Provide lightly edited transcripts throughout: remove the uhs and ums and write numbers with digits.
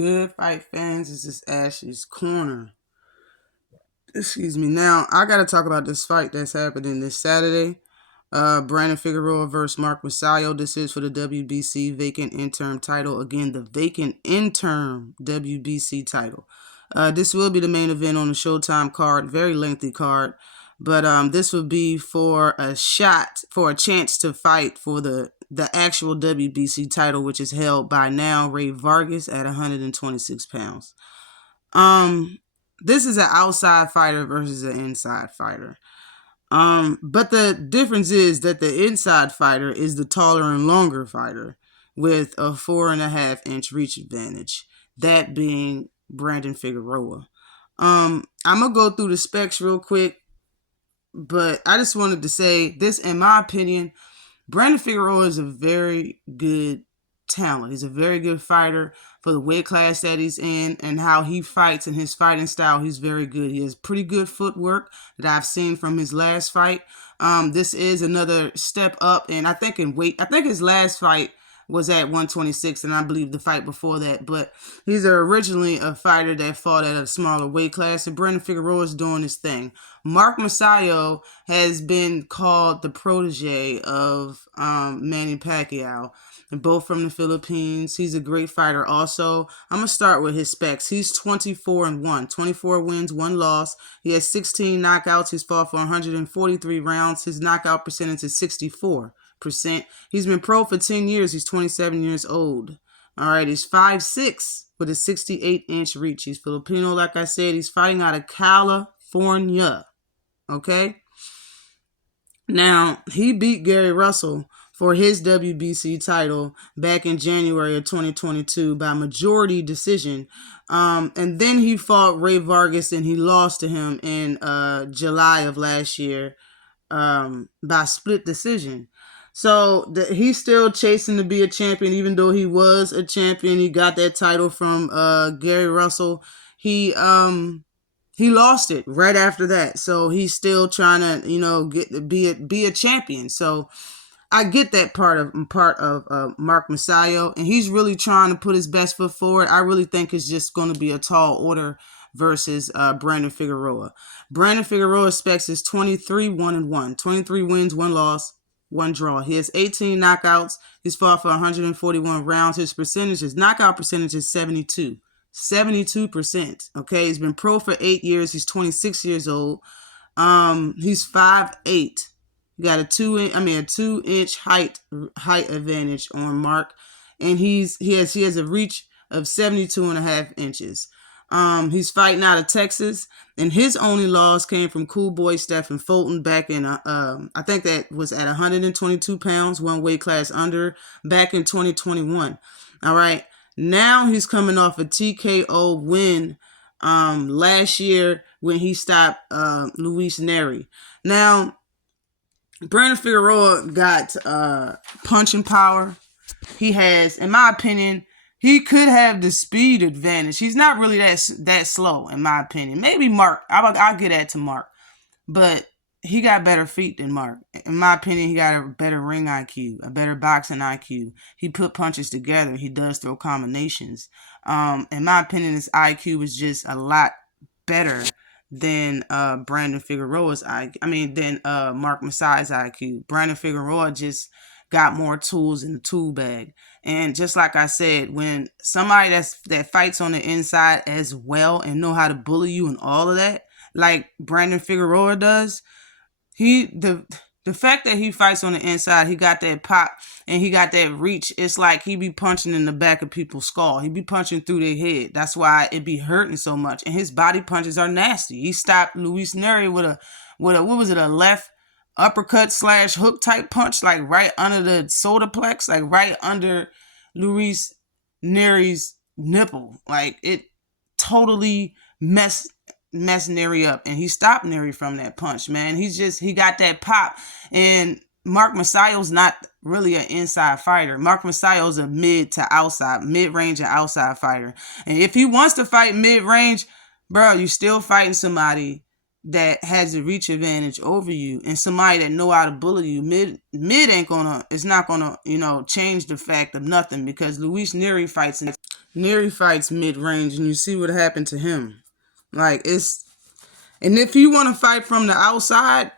Good fight fans, this is Ashley's Corner. Excuse me. Now, I got to talk about this fight that's happening this Saturday. Brandon Figueroa versus MAGSAYO. This is for the WBC vacant interim title. Again, the vacant interim WBC title. This will be the main event on the SHOWTIME card. Very lengthy card. But this will be for a chance to fight for the actual WBC title, which is held by now Ray Vargas at 126 pounds. This is an outside fighter versus an inside fighter. But the difference is that the inside fighter is the taller and longer fighter with a 4.5-inch reach advantage, that being Brandon Figueroa. I'm going to go through the specs real quick, but I just wanted to say this, in my opinion, Brandon Figueroa is a very good talent. He's a very good fighter for the weight class that he's in, and how he fights and his fighting style. He's very good. He has pretty good footwork that I've seen from his last fight. This is another step up, and I think in weight. I think his last fight was at 126, and I believe the fight before that. But he's originally a fighter that fought at a smaller weight class, and Brandon Figueroa is doing his thing. MAGSAYO has been called the protege of Manny Pacquiao, and both from the Philippines. He's a great fighter also. I'm going to start with his specs. He's 24-1. 24 wins, 1 loss. He has 16 knockouts. He's fought for 143 rounds. His knockout percentage is 64%. He's been pro for 10 years. He's 27 years old. All right, he's 5'6" with a 68-inch reach. He's Filipino, like I said. He's fighting out of California. Okay? Now, he beat Gary Russell for his WBC title back in January of 2022 by majority decision. And then he fought Ray Vargas, and he lost to him in July of last year by split decision. So he's still chasing to be a champion, even though he was a champion. He got that title from Gary Russell. He lost it right after that. So he's still trying to, be a champion. So I get that part of MAGSAYO, and he's really trying to put his best foot forward. I really think it's just going to be a tall order versus Brandon Figueroa. Brandon Figueroa specs is 23-1-1, 23 wins, 1 loss, 1 draw. He has 18 knockouts. He's fought for 141 rounds. His knockout percentage is 72%. Okay, he's been pro for 8 years. He's 26 years old. He's 5'8". He got a 2-inch height advantage on Mark, and he has a reach of 72.5 inches. He's fighting out of Texas, and his only loss came from Cool Boy Stephen Fulton back in I think that was at 122 pounds, 1 weight class under, back in 2021. All right, now he's coming off a TKO win last year when he stopped Luis Neri. Now, Brandon Figueroa got punching power. He has, in my opinion, he could have the speed advantage. He's not really that slow, in my opinion. Maybe Mark. I'll get that to Mark. But he got better feet than Mark. In my opinion, he got a better ring IQ, a better boxing IQ. He put punches together. He does throw combinations. In my opinion, his IQ is just a lot better than Brandon Figueroa's IQ. Than MAGSAYO's IQ. Brandon Figueroa just got more tools in the tool bag. And just like I said, when somebody that fights on the inside as well and know how to bully you and all of that, like Brandon Figueroa does, the fact that he fights on the inside, he got that pop and he got that reach. It's like he be punching in the back of people's skull. He be punching through their head. That's why it be hurting so much. And his body punches are nasty. He stopped Luis Neri with a left uppercut / hook type punch, like right under the soda plex, like right under Luis Neri's nipple. Like, it totally messed Neri up, and he stopped Neri from that punch, man. He got that pop. And MAGSAYO's not really an inside fighter. MAGSAYO's a mid-range and outside fighter. And if he wants to fight mid-range, bro, you still fighting somebody that has a reach advantage over you, and somebody that know how to bully you. Mid ain't gonna, it's not gonna, change the fact of nothing, because Luis Neri fights Neary fights mid-range, and you see what happened to him. Like, and if you want to fight from the outside,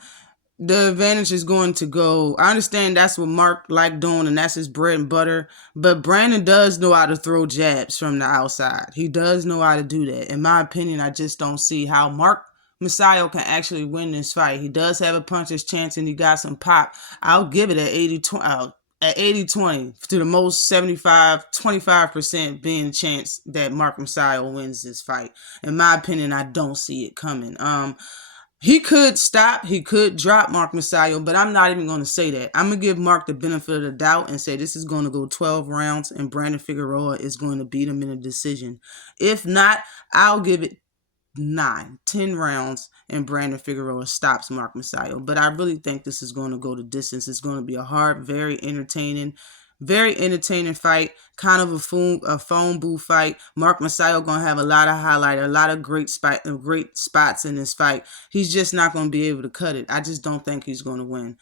the advantage is going to go. I understand that's what Mark liked doing, and that's his bread and butter. But Brandon does know how to throw jabs from the outside. He does know how to do that. In my opinion, I just don't see how Mark MAGSAYO can actually win this fight. He does have a puncher's chance, and he got some pop. I'll give it at 80-20. At 80-20 to the most 25% being the chance that Mark MAGSAYO wins this fight. In my opinion, I don't see it coming. He could stop, he could drop Mark MAGSAYO, but I'm not even going to say that. I'm going to give Mark the benefit of the doubt and say this is going to go 12 rounds and Brandon Figueroa is going to beat him in a decision. If not, I'll give it 10 rounds and Brandon Figueroa stops Mark MAGSAYO. But I really think this is going to go the distance. It's going to be a hard, very entertaining fight, kind of a phone booth fight. Mark MAGSAYO going to have a lot of highlight, a lot of great spots in this fight. He's just not going to be able to cut it. I just don't think he's going to win.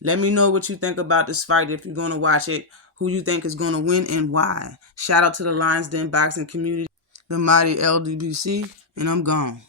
Let me know what you think about this fight if you're going to watch it, who you think is going to win and why. Shout out to the Lions Den Boxing community, the mighty LDBC, and I'm gone.